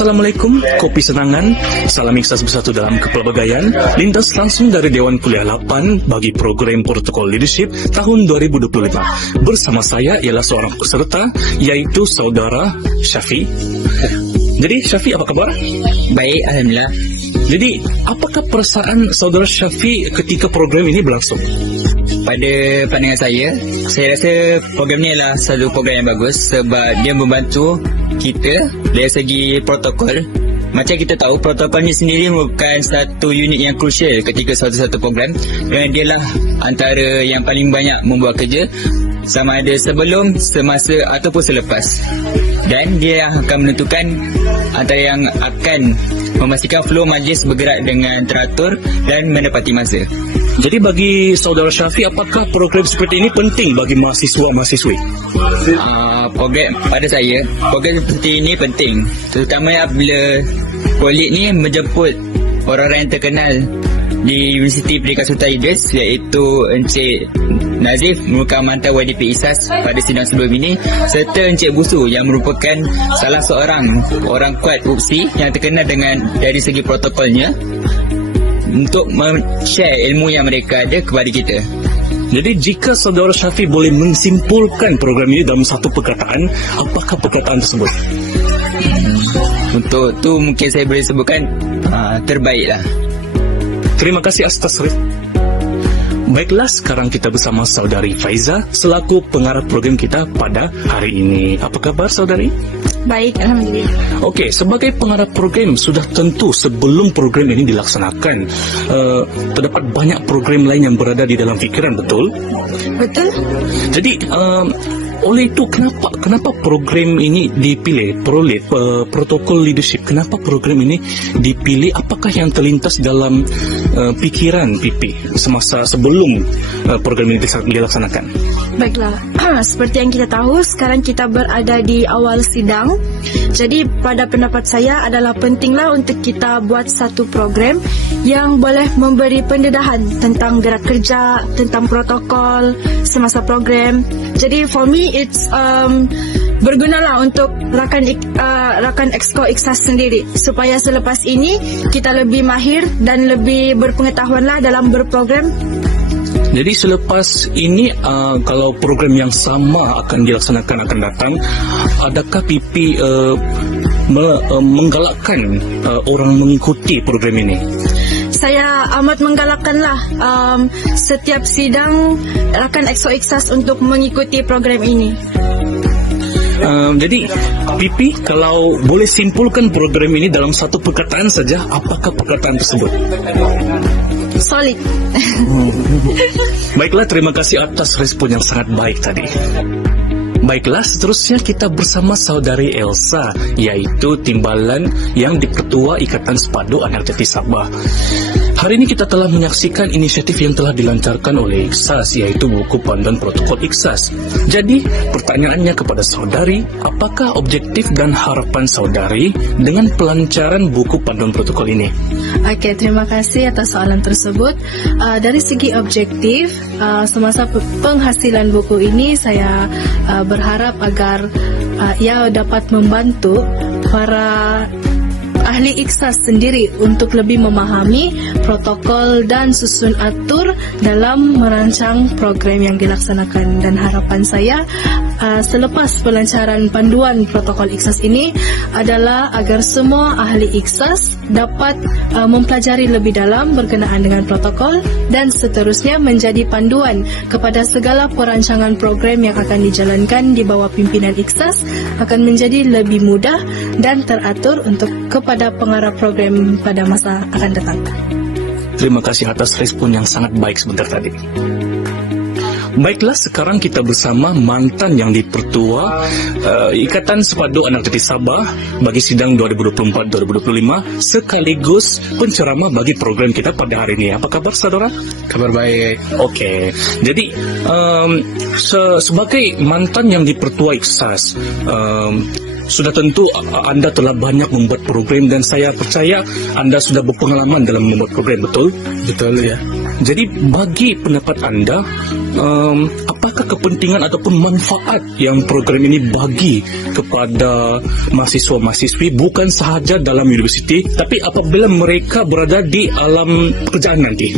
Assalamualaikum, kopi senangan, salam ikhlas bersatu dalam kepelbagaian, lintas langsung dari Dewan Kuliah 8 bagi program Protokol Leadership tahun 2025. Bersama saya ialah seorang peserta, yaitu Saudara Syafi. Jadi Syafi, apa kabar? Baik, Alhamdulillah. Jadi, apakah perasaan Saudara Syafi ketika program ini berlangsung? Pada pandangan saya rasa program ni adalah satu program yang bagus sebab dia membantu kita dari segi protokol. Macam kita tahu, protokol ni sendiri merupakan satu unit yang crucial ketika satu-satu program, kerana dia lah antara yang paling banyak membuat kerja, sama ada sebelum, semasa ataupun selepas. Dan dia yang akan menentukan antara yang akan memastikan flow majlis bergerak dengan teratur dan menepati masa. Jadi bagi Saudara Syafi, apakah program seperti ini penting bagi mahasiswa-mahasiswi? Program pada saya, program seperti ini penting, terutamanya bila Polit ni menjemput orang-orang yang terkenal di Universiti Pendidikan Sultan Idris, iaitu Encik Nazif merupakan mantan YDP ISAS pada sidang sebelum ini, serta Encik Busu yang merupakan salah seorang orang kuat UPSI yang terkenal dari segi protokolnya, untuk share ilmu yang mereka ada kepada kita. Jadi jika Saudara Syafi boleh mensimpulkan program ini dalam satu perkataan, apakah perkataan tersebut? Untuk tu mungkin saya boleh sebutkan terbaiklah. Terima kasih atas Baiklah, sekarang kita bersama Saudari Faiza selaku pengarah program kita pada hari ini. Apa kabar, Saudari? Baik, Alhamdulillah. Okey, sebagai pengarah program, sudah tentu sebelum program ini dilaksanakan, terdapat banyak program lain yang berada di dalam fikiran, betul? Betul. Jadi, oleh itu kenapa program ini dipilih? Protokol Leadership, kenapa program ini dipilih? Apakah yang terlintas dalam pikiran PP semasa sebelum program ini dilaksanakan? Baiklah, seperti yang kita tahu, sekarang kita berada di awal sidang. Jadi pada pendapat saya adalah pentinglah untuk kita buat satu program yang boleh memberi pendedahan tentang gerak kerja, tentang protokol semasa program. Jadi for me it's bergunalah untuk rakan Exco IKSAS sendiri, supaya selepas ini kita lebih mahir dan lebih berpengetahuanlah dalam berprogram. Jadi selepas ini, kalau program yang sama akan dilaksanakan akan datang, adakah PP menggalakkan orang mengikuti program ini? Saya amat menggalakkanlah setiap sidang rakan Exco IKSAS untuk mengikuti program ini. Jadi PP, kalau boleh simpulkan program ini dalam satu perkataan saja, apakah perkataan tersebut? Solid. Baiklah, terima kasih atas respon yang sangat baik tadi. Baiklah, seterusnya kita bersama Saudari Elsa, yaitu timbalan yang diketua Ikatan Sepadu Anak Jati Sabah. Hari ini kita telah menyaksikan inisiatif yang telah dilancarkan oleh IKSAS, yaitu buku panduan protokol IKSAS. Jadi, pertanyaannya kepada Saudari, apakah objektif dan harapan Saudari dengan pelancaran buku panduan protokol ini? Okey, terima kasih atas soalan tersebut. Dari segi objektif, semasa penghasilan buku ini, saya berharap agar ia dapat membantu para ahli IKSAS sendiri untuk lebih memahami protokol dan susun atur dalam merancang program yang dilaksanakan. Dan harapan saya selepas pelancaran panduan protokol IKSAS ini adalah agar semua ahli IKSAS dapat mempelajari lebih dalam berkenaan dengan protokol dan seterusnya menjadi panduan kepada segala perancangan program yang akan dijalankan di bawah pimpinan IKSAS, akan menjadi lebih mudah dan teratur untuk kepada pengarah program pada masa akan datang. Terima kasih atas respon yang sangat baik sebentar tadi. Baiklah, sekarang kita bersama mantan yang dipertua Ikatan Sepadu Anak Jati Sabah bagi sidang 2024-2025 sekaligus penceramah bagi program kita pada hari ini. Apa kabar, saudara? Kabar baik. Okey. Jadi sebagai mantan yang dipertua IKSAS, sudah tentu anda telah banyak membuat program dan saya percaya anda sudah berpengalaman dalam membuat program, betul? Betul ya. Jadi bagi pendapat anda, apakah kepentingan ataupun manfaat yang program ini bagi kepada mahasiswa-mahasiswi bukan sahaja dalam universiti, tapi apabila mereka berada di alam pekerjaan nanti?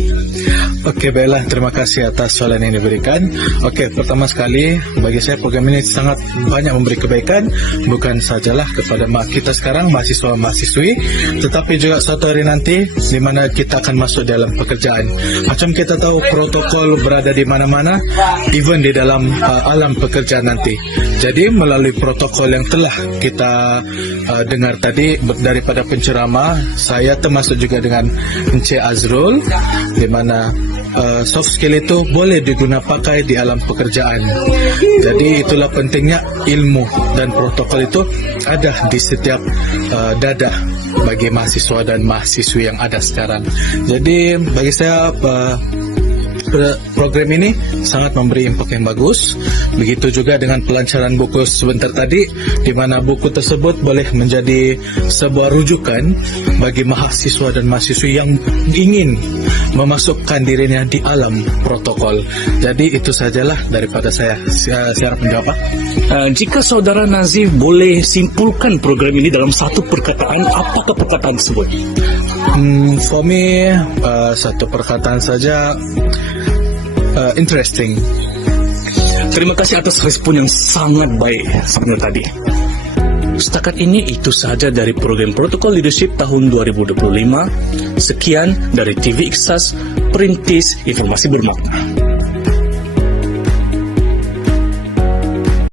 Okey, baiklah. Terima kasih atas soalan yang diberikan. Okey, pertama sekali, bagi saya program ini sangat banyak memberi kebaikan, bukan sajalah kepada kita sekarang, mahasiswa-mahasiswi, tetapi juga suatu hari nanti di mana kita akan masuk dalam pekerjaan. Macam kita tahu protokol berada di mana-mana, even di dalam alam pekerjaan nanti. Jadi melalui protokol yang telah kita dengar tadi daripada penceramah, saya termasuk juga dengan Encik Azrul, di mana soft skill itu boleh diguna pakai di alam pekerjaan. Jadi itulah pentingnya ilmu dan protokol itu ada di setiap dadah bagi mahasiswa dan mahasiswi yang ada sekarang. Jadi bagi saya program ini sangat memberi impak yang bagus. Begitu juga dengan pelancaran buku sebentar tadi, di mana buku tersebut boleh menjadi sebuah rujukan bagi mahasiswa dan mahasiswi yang ingin memasukkan dirinya di alam protokol. Jadi itu sajalah daripada saya. Saya harap menjawab. Jika saudara Nazif boleh simpulkan program ini dalam satu perkataan, apakah perkataan tersebut? For me, satu perkataan saja, interesting. Terima kasih atas respon yang sangat baik sebelum tadi. Setakat ini itu sahaja dari program Protokol Leadership tahun 2025. Sekian dari TV Ikhsas, Perintis Informasi Bermakna.